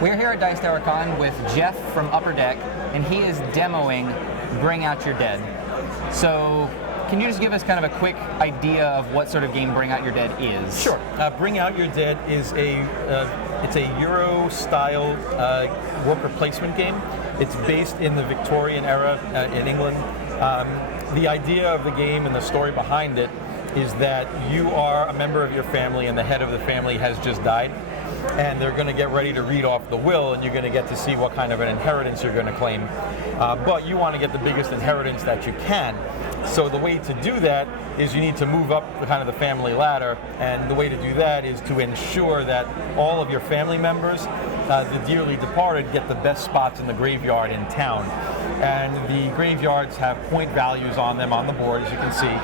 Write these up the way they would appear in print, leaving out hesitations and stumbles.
We're here at Dice Tower Con with Jeff from Upper Deck, and he is demoing Bring Out Your Dead. So, can you just give us kind of a quick idea of what sort of game Bring Out Your Dead is? Sure. Bring Out Your Dead is it's a Euro-style worker placement game. It's based in the Victorian era in England. The idea of the game and the story behind it is that you are a member of your family and the head of the family has just died, and they're going to get ready to read off the will, and you're going to get to see what kind of an inheritance you're going to claim. But you want to get the biggest inheritance that you can. So the way to do that is you need to move up kind of the family ladder, and the way to do that is to ensure that all of your family members, the dearly departed, get the best spots in the graveyard in town. And the graveyards have point values on them on the board, as you can see.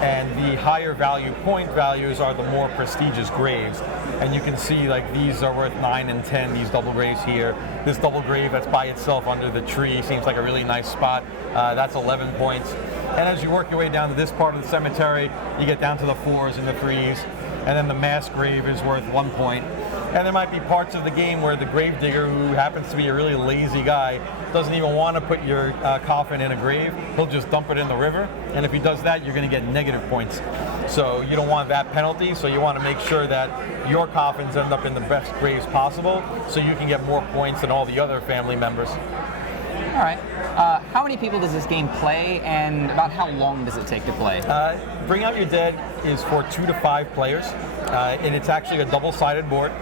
And the higher value point values are the more prestigious graves. And you can see like these are worth 9 and 10, these double graves here. This double grave that's by itself under the tree seems like a really nice spot. That's 11 points. And as you work your way down to this part of the cemetery, you get down to the 4s and the 3s. And then the mass grave is worth 1 point. And there might be parts of the game where the gravedigger, who happens to be a really lazy guy, doesn't even want to put your coffin in a grave. He'll just dump it in the river. And if he does that, you're going to get negative points. So you don't want that penalty. So you want to make sure that your coffins end up in the best graves possible, so you can get more points than all the other family members. All right. How many people does this game play, and about how long does it take to play? Bring Out Your Dead is for 2 to 5 players, and it's actually a double-sided board.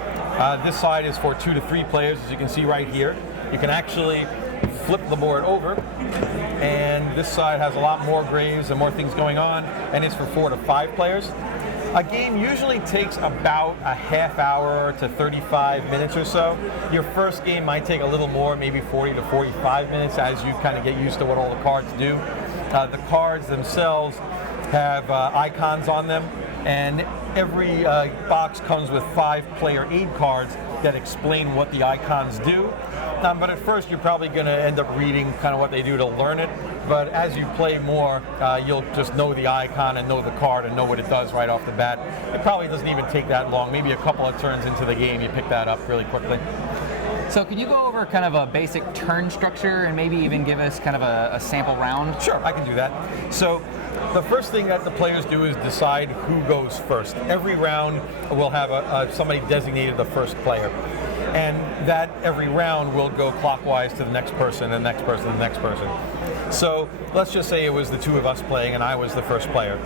This side is for 2 to 3 players, as you can see right here. You can actually flip the board over, and this side has a lot more graves and more things going on, and it's for 4 to 5 players. A game usually takes about a half hour to 35 minutes or so. Your first game might take a little more, maybe 40 to 45 minutes, as you kind of get used to what all the cards do. The cards themselves have icons on them, and every box comes with 5 player aid cards that explain what the icons do. But at first you're probably going to end up reading kind of what they do to learn it. But as you play more, you'll just know the icon and know the card and know what it does right off the bat. It probably doesn't even take that long. Maybe a couple of turns into the game, you pick that up really quickly. So can you go over kind of a basic turn structure and maybe even give us kind of a sample round? Sure, I can do that. So the first thing that the players do is decide who goes first. Every round will have somebody designated the first player. And that every round will go clockwise to the next person, the next person, the next person. So let's just say it was the 2 of us playing and I was the first player.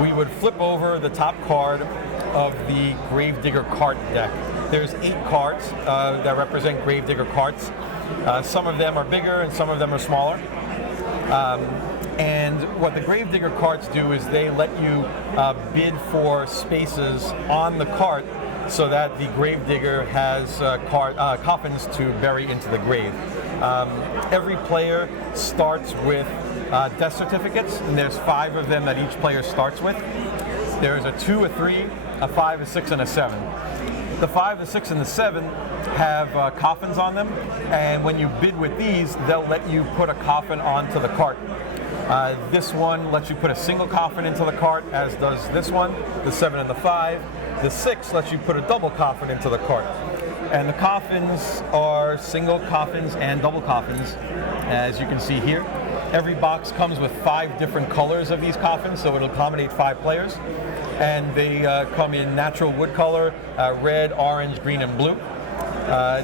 We would flip over the top card of the Gravedigger card deck. There's 8 cards that represent Gravedigger cards. Some of them are bigger and some of them are smaller. And what the Gravedigger cards do is they let you bid for spaces on the cart so that the Gravedigger has coffins to bury into the grave. Every player starts with death certificates, and there's 5 of them that each player starts with. There's a 2, a 3, a 5, a 6, and a 7. The 5, the 6, and the 7 have coffins on them, and when you bid with these, they'll let you put a coffin onto the cart. This one lets you put a single coffin into the cart, as does this one, the 7 and the 5. The 6 lets you put a double coffin into the cart. And the coffins are single coffins and double coffins, as you can see here. Every box comes with 5 different colors of these coffins, so it'll accommodate 5 players. And they come in natural wood color, red, orange, green, and blue.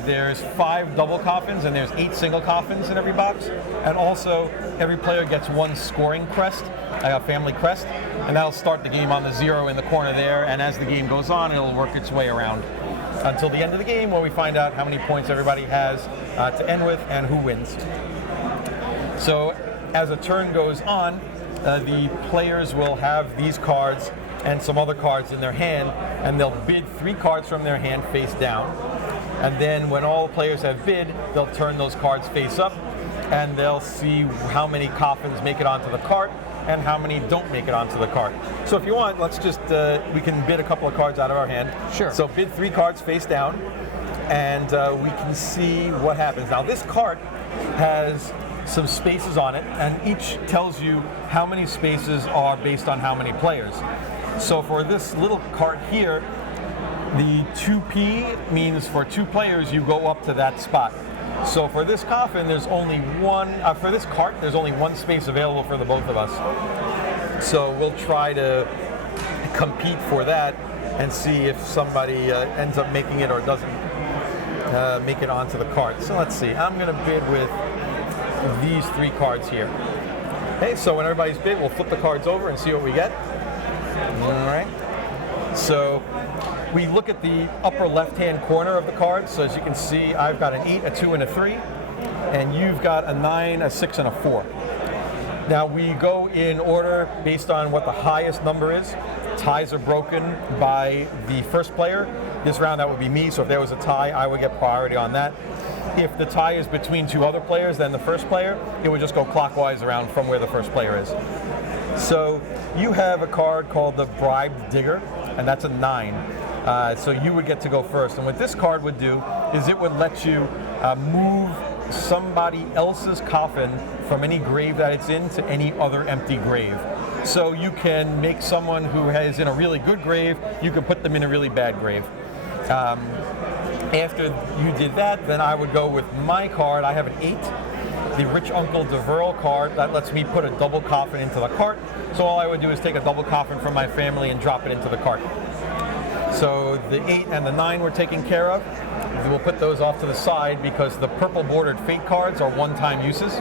There's 5 double coffins and there's 8 single coffins in every box. And also, every player gets 1 scoring crest, a family crest, and that'll start the game on the 0 in the corner there, and as the game goes on, it'll work its way around until the end of the game, where we find out how many points everybody has to end with and who wins. So as a turn goes on, the players will have these cards and some other cards in their hand, and they'll bid 3 cards from their hand face down. And then when all players have bid, they'll turn those cards face up, and they'll see how many coffins make it onto the cart and how many don't make it onto the cart. So if you want, let's just, we can bid a couple of cards out of our hand. Sure. So bid 3 cards face down, and we can see what happens. Now this cart has some spaces on it, and each tells you how many spaces are based on how many players. So for this little cart here, The 2P means for 2 players, you go up to that spot. So for this coffin, there's only one, for this cart, there's only one space available for the both of us. So we'll try to compete for that and see if somebody ends up making it or doesn't make it onto the cart. So let's see, I'm gonna bid with these 3 cards here. Okay, so when everybody's bid, we'll flip the cards over and see what we get. All right, so we look at the upper left-hand corner of the card. So as you can see, I've got an 8, a 2, and a 3, and you've got a 9, a 6, and a 4. Now we go in order based on what the highest number is. Ties are broken by the first player. This round that would be me, so if there was a tie, I would get priority on that. If the tie is between 2 other players than the first player, it would just go clockwise around from where the first player is. So you have a card called the Bribed Digger, and that's a 9. So you would get to go first. And what this card would do is it would let you move somebody else's coffin from any grave that it's in to any other empty grave. So you can make someone who is in a really good grave, you could put them in a really bad grave. After you did that, then I would go with my card. I have an 8, the Rich Uncle DeVerl card. That lets me put a double coffin into the cart. So all I would do is take a double coffin from my family and drop it into the cart. So the 8 and the 9 were taken care of. We'll put those off to the side because the purple bordered fate cards are one-time uses.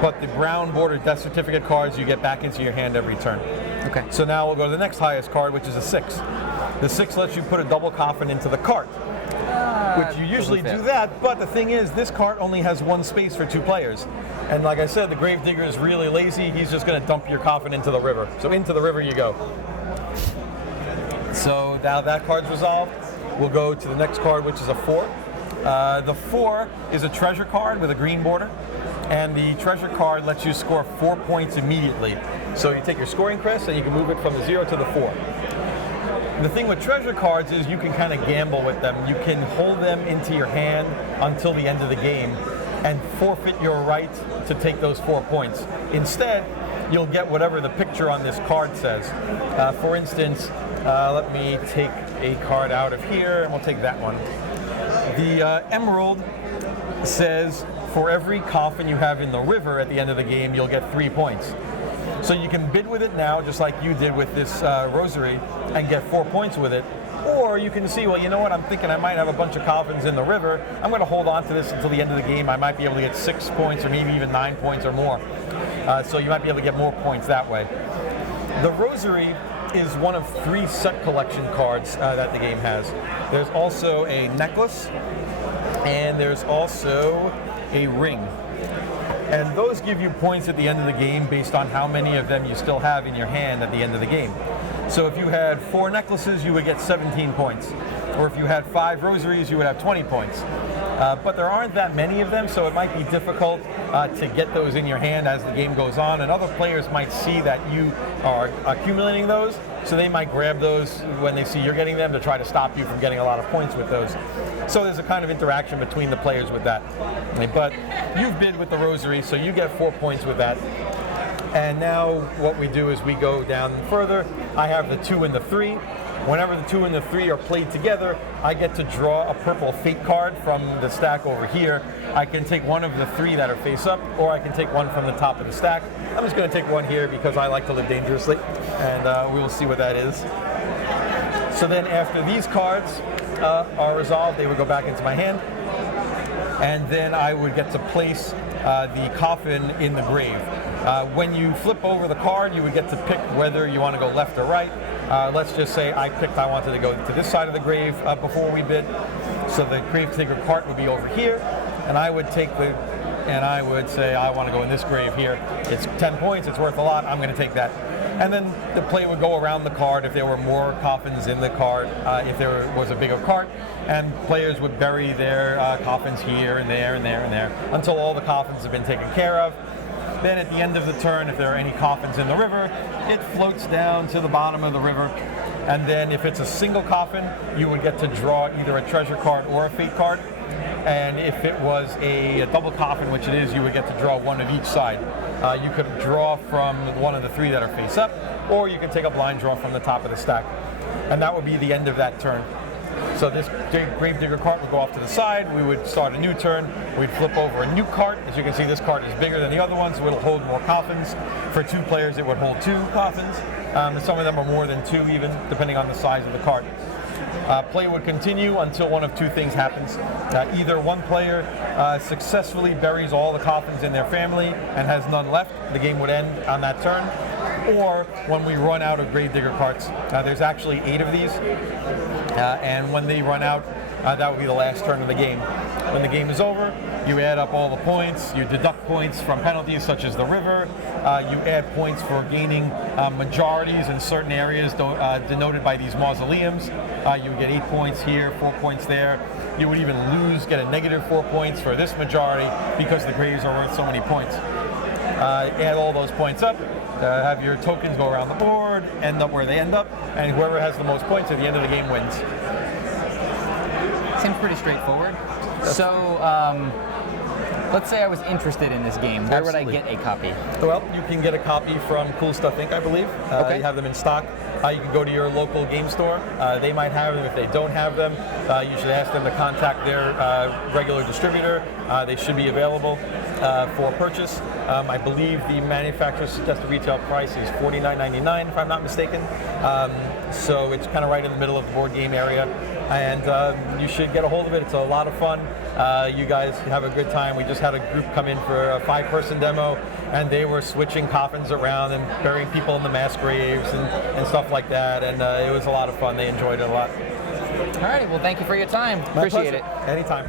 But the brown bordered death certificate cards you get back into your hand every turn. Okay. So now we'll go to the next highest card, which is a 6. The 6 lets you put a double coffin into the cart. Which you usually do that, but the thing is, this cart only has 1 space for 2 players. And like I said, the Gravedigger is really lazy. He's just going to dump your coffin into the river. So into the river you go. So now that card's resolved. We'll go to the next card, which is a 4. The 4 is a treasure card with a green border. And the treasure card lets you score 4 points immediately. So you take your scoring crest and you can move it from the 0 to the 4. The thing with treasure cards is you can kind of gamble with them. You can hold them into your hand until the end of the game and forfeit your right to take those 4 points. Instead, you'll get whatever the picture on this card says. For instance, let me take a card out of here, and we'll take that one. The Emerald says for every coffin you have in the river at the end of the game, you'll get 3 points. So you can bid with it now, just like you did with this rosary, and get 4 points with it. Or you can see, well, you know what, I'm thinking I might have a bunch of coffins in the river. I'm going to hold on to this until the end of the game. I might be able to get 6 points or maybe even 9 points or more. So you might be able to get more points that way. The rosary is one of 3 set collection cards that the game has. There's also a necklace, and there's also a ring. And those give you points at the end of the game based on how many of them you still have in your hand at the end of the game. So if you had 4 necklaces, you would get 17 points. Or if you had 5 rosaries, you would have 20 points. But there aren't that many of them, so it might be difficult to get those in your hand as the game goes on. And other players might see that you are accumulating those, so they might grab those when they see you're getting them to try to stop you from getting a lot of points with those. So there's a kind of interaction between the players with that. But you've bid with the rosary, so you get 4 points with that. And now what we do is we go down further. I have the 2 and the 3. Whenever the 2 and the 3 are played together, I get to draw a purple fate card from the stack over here. I can take one of the 3 that are face up, or I can take one from the top of the stack. I'm just going to take one here because I like to live dangerously, and we will see what that is. So then after these cards are resolved, they would go back into my hand, and then I would get to place the coffin in the grave. When you flip over the card, you would get to pick whether you want to go left or right. Let's just say I wanted to go to this side of the grave before we bid. So the Gravedigger cart would be over here, and I would say I want to go in this grave here. It's 10 points, it's worth a lot, I'm going to take that. And then the play would go around the card if there were more coffins in the card, if there was a bigger cart, and players would bury their coffins here and there and there and there until all the coffins have been taken care of. Then at the end of the turn, if there are any coffins in the river, it floats down to the bottom of the river. And then if it's a single coffin, you would get to draw either a treasure card or a fate card. And if it was a double coffin, which it is, you would get to draw one of each side. You could draw from one of the 3 that are face up, or you could take a blind draw from the top of the stack. And that would be the end of that turn. So this Gravedigger cart would go off to the side. We would start a new turn. We'd flip over a new cart. As you can see, this cart is bigger than the other ones, so it'll hold more coffins. For 2 players, it would hold 2 coffins. And some of them are more than 2 even, depending on the size of the cart. Play would continue until one of 2 things happens. Either one player successfully buries all the coffins in their family and has none left. The game would end on that turn. Or when we run out of Gravedigger carts. There's actually 8 of these. And when they run out, that would be the last turn of the game. When the game is over, you add up all the points, you deduct points from penalties such as the river, you add points for gaining majorities in certain areas denoted by these mausoleums. You would get 8 points here, 4 points there. You would even get a negative 4 points for this majority because the graves are worth so many points. Add all those points up, have your tokens go around the board, end up where they end up, and whoever has the most points at the end of the game wins. Seems pretty straightforward. So, let's say I was interested in this game. Where would I get a copy? Well, you can get a copy from Cool Stuff Inc., I believe. Okay. You have them in stock. You can go to your local game store. They might have them. If they don't have them, you should ask them to contact their regular distributor. They should be available for purchase. I believe the manufacturer's suggested retail price is $49.99, if I'm not mistaken. So it's kind of right in the middle of the board game area. And you should get a hold of it. It's a lot of fun. You guys have a good time. We just had a group come in for a 5-person demo, and they were switching coffins around and burying people in the mass graves and stuff like that. And it was a lot of fun. They enjoyed it a lot. All right. Well, thank you for your time. My Appreciate pleasure. it. Anytime.